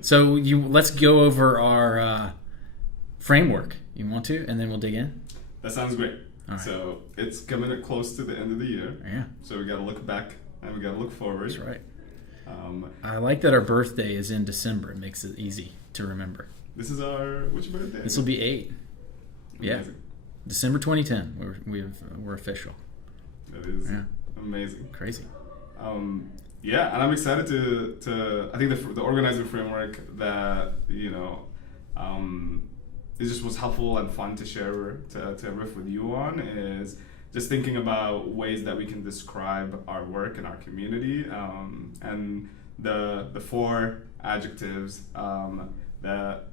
So let's go over our framework. You want to, and then we'll dig in. That sounds great. All right. So it's coming close to the end of the year. Yeah. So we got to look back and we got to look forward. That's right. I like that our birthday is in December. It makes it easy to remember. This is which birthday? This will be 8. Amazing. Yeah. December 2010. We're official. That is amazing. Crazy. Yeah, and I'm excited to I think the organizer framework that it just was helpful and fun to share to riff with you on is just thinking about ways that we can describe our work and our community, and the 4 adjectives that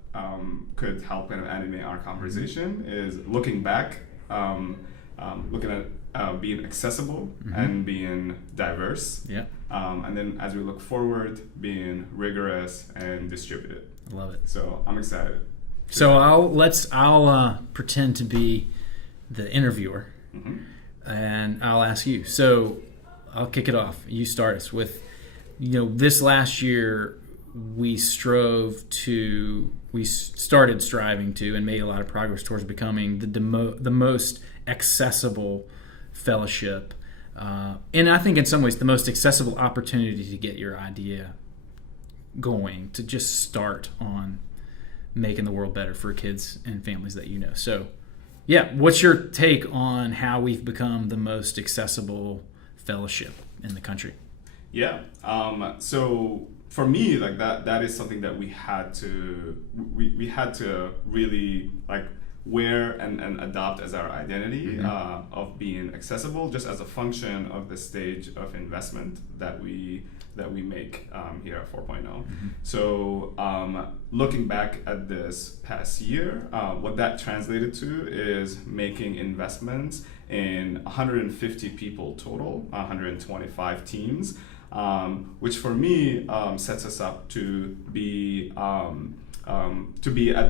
could help kind of animate our conversation is looking back, looking at being accessible and being diverse. Yeah. And then as we look forward, being rigorous and distributed. I love it. So I'm excited. So I'll pretend to be the interviewer, and I'll ask you. So I'll kick it off. You start us with, this last year we started striving to and made a lot of progress towards becoming the most accessible fellowship, and I think in some ways the most accessible opportunity to get your idea going, to just start on making the world better for kids and families that you know. So, yeah, what's your take on how we've become the most accessible fellowship in the country? Yeah. So for me, like that is something that we had to really wear and adopt as our identity, of being accessible, just as a function of the stage of investment that we make here at 4.0. So looking back at this past year, what that translated to is making investments in 150 people total, 125 teams, which for me sets us up to be at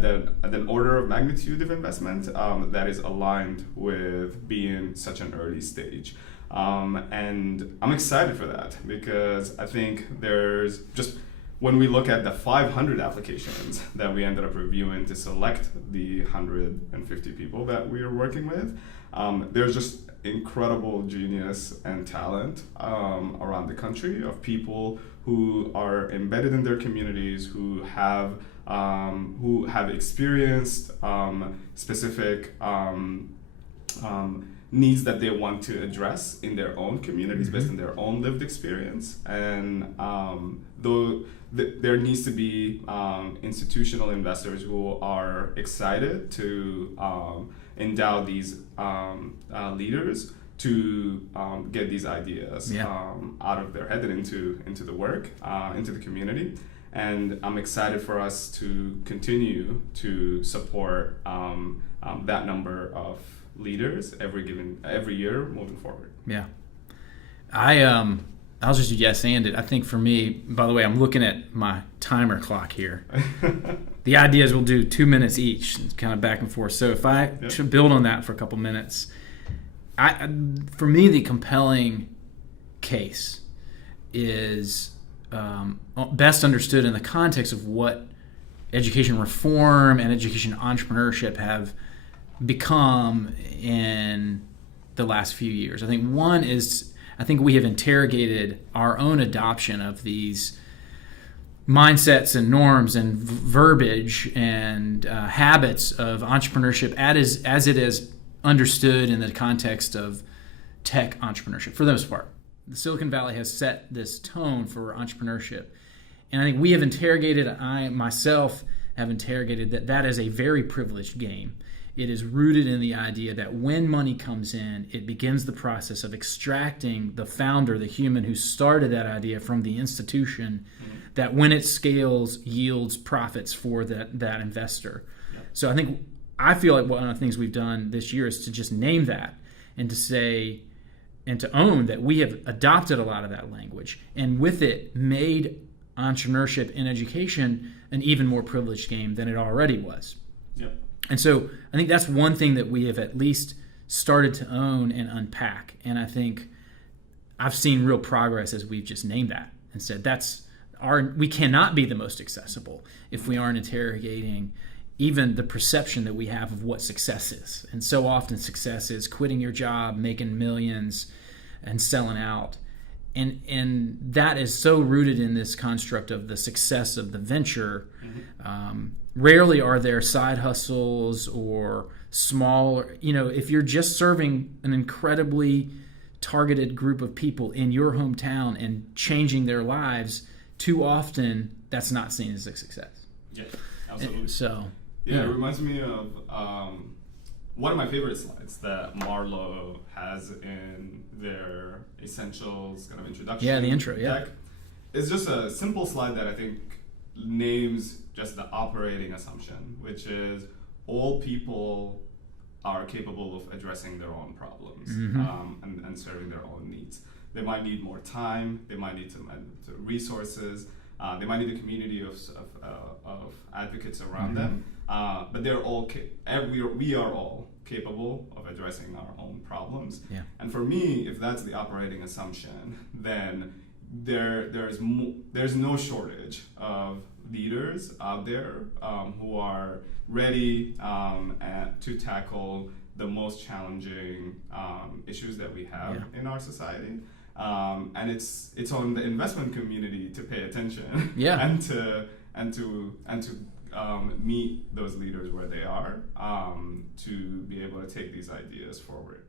an order of magnitude of investment that is aligned with being such an early stage. And I'm excited for that because I think there's just, when we look at the 500 applications that we ended up reviewing to select the 150 people that we are working with, there's just incredible genius and talent around the country of people who are embedded in their communities, who have experienced specific needs that they want to address in their own communities based on their own lived experience. And there needs to be institutional investors who are excited to endow these leaders to get these ideas out of their head and into the work, into the community. And I'm excited for us to continue to support that number of leaders every year moving forward. Yeah. I'll just yes and it. I think for me, by the way, I'm looking at my timer clock here. The idea is we'll do 2 minutes each, kind of back and forth. So if I should build on that for a couple minutes, for me, the compelling case is best understood in the context of what education reform and education entrepreneurship have become in the last few years. I think one is, we have interrogated our own adoption of these mindsets and norms and verbiage and habits of entrepreneurship as it is understood in the context of tech entrepreneurship, for the most part. The Silicon Valley has set this tone for entrepreneurship. And I think we have interrogated, I myself have interrogated, that is a very privileged game. It is rooted in the idea that when money comes in, it begins the process of extracting the founder, the human who started that idea, from the institution that when it scales yields profits for that investor. Yeah. So I feel like one of the things we've done this year is to just name that and to say and to own that we have adopted a lot of that language, and with it made entrepreneurship in education an even more privileged game than it already was. Yep. And so I think that's one thing that we have at least started to own and unpack. And I think I've seen real progress as we've just named that and said that's we cannot be the most accessible if we aren't interrogating even the perception that we have of what success is. And so often success is quitting your job, making millions, and selling out. And that is so rooted in this construct of the success of the venture. Rarely are there side hustles or small, if you're just serving an incredibly targeted group of people in your hometown and changing their lives, too often that's not seen as a success. Yeah, absolutely. Yeah, it reminds me of one of my favorite slides that Marlowe has in their essentials kind of introduction. Yeah, the intro, deck. It's just a simple slide that I think names just the operating assumption, which is all people are capable of addressing their own problems and serving their own needs. They might need more time, they might need some resources, they might need a community of advocates around them, but they're all we are all capable of addressing our own problems. Yeah. And for me, if that's the operating assumption, then there's no shortage of leaders out there who are ready to tackle the most challenging issues that we have in our society. And it's on the investment community to pay attention and to meet those leaders where they are to be able to take these ideas forward.